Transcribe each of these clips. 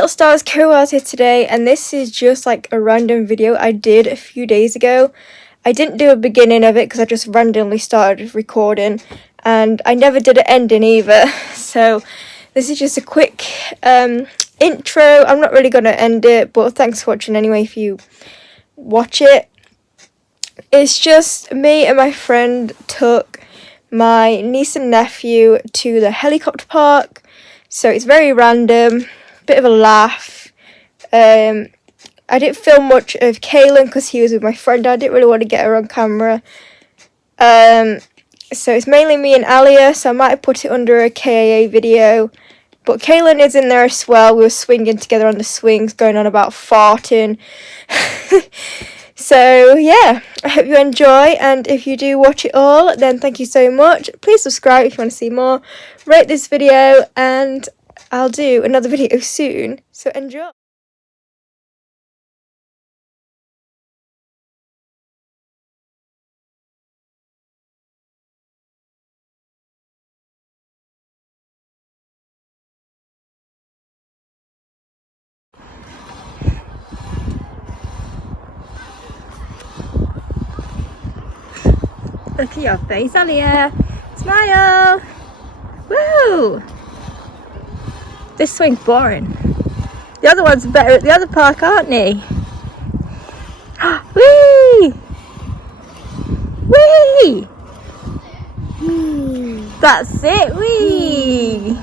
little stars, Kowals here today, and this is just like a random video I did a few days ago. I didn't do a beginning of it because I just randomly started recording, and I never did an ending either. So this is just a quick intro. I'm not really going to end it, but thanks for watching anyway if you watch it. It's just me and my friend took my niece and nephew to the helicopter park. So it's very random, bit of a laugh. I didn't film much of Kaylin because he was with my friend. I didn't really want to get her on camera. So it's mainly me and Alia, so I might have put it under a KAA video. But Kaylin is in there as well. We were swinging together on the swings, going on about farting. So yeah, I hope you enjoy, and if you do watch it all, then thank you so much. Please subscribe if you want to see more. Rate this video, and I'll do another video soon, so enjoy. Look at your face, Alia. Smile. Woo! This swing's boring. The other ones are better at the other park, aren't they? Whee! Whee! That's it, whee!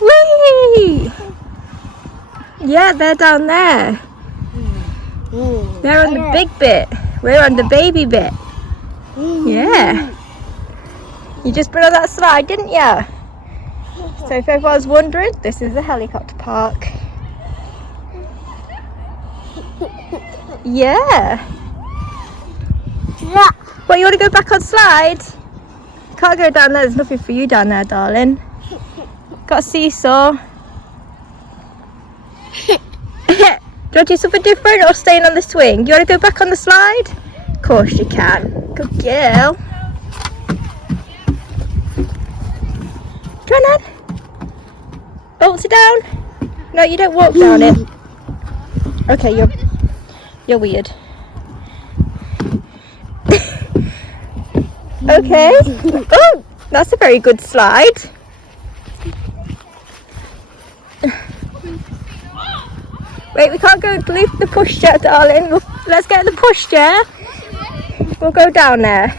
Whee! Yeah, they're down there. They're on the big bit. We're on the baby bit. Yeah. You just been on that slide, didn't you? So if everyone's wondering, this is the helicopter park. Yeah. What, you want to go back on slide? Can't go down there, there's nothing for you down there, darling. Got a seesaw. Do you want to do something different or staying on the swing? Do you want to go back on the slide? Of course you can. Good girl. Come on. Bolt it down. No, you don't walk down it. Okay, you're weird. Okay. Oh, that's a very good slide. Wait, we can't go leave the pushchair, darling. Let's get the pushchair. We'll go down there.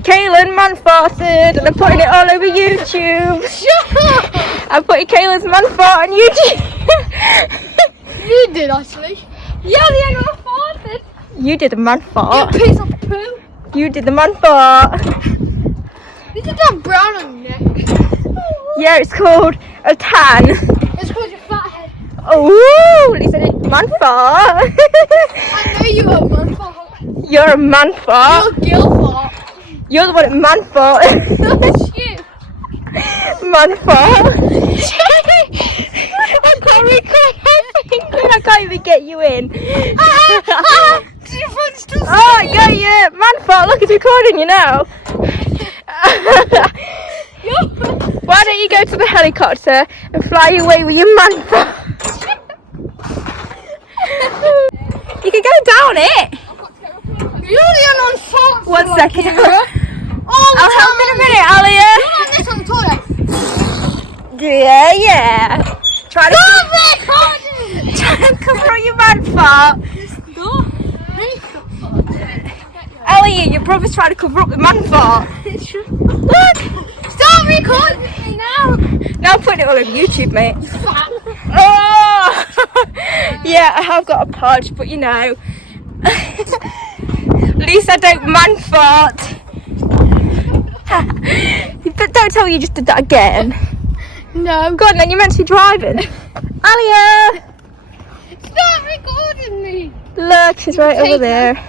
Kaylin man farted, and I'm putting it all over YouTube. Shut up! I'm putting Kaylin's man fart on YouTube. You did actually. Yeah, the animal farted. You did the man fart. You piece of poo. You did the man fart. You did that brown on your neck. Yeah, it's called a tan. It's called your fat head. Oh, Lisa did man fart. I know you are a man fart. You're a man fart. You're a girl fart. You're the one that man fart. No, it's you. Man fart. I can't record my finger. I can't even get you in. Oh, yeah, man fart. Look, it's recording you now. Why don't you go to the helicopter and fly away with your man fart? You can go down it. You're the one fart. 1 second. Oh, I'll help in a minute, Alia. You're like this on the toilet. Yeah. Try to cover up your man fart. Alia, your brother's trying to cover up the man fart. Look. Stop recording me now. Now I'm putting it all over YouTube, mate. Oh! Yeah, I have got a podge, but you know. At least I don't man fart. But don't tell me you just did that again. No. Go on then, you're meant to be driving. Alia! Stop recording me. Look, she's right over there.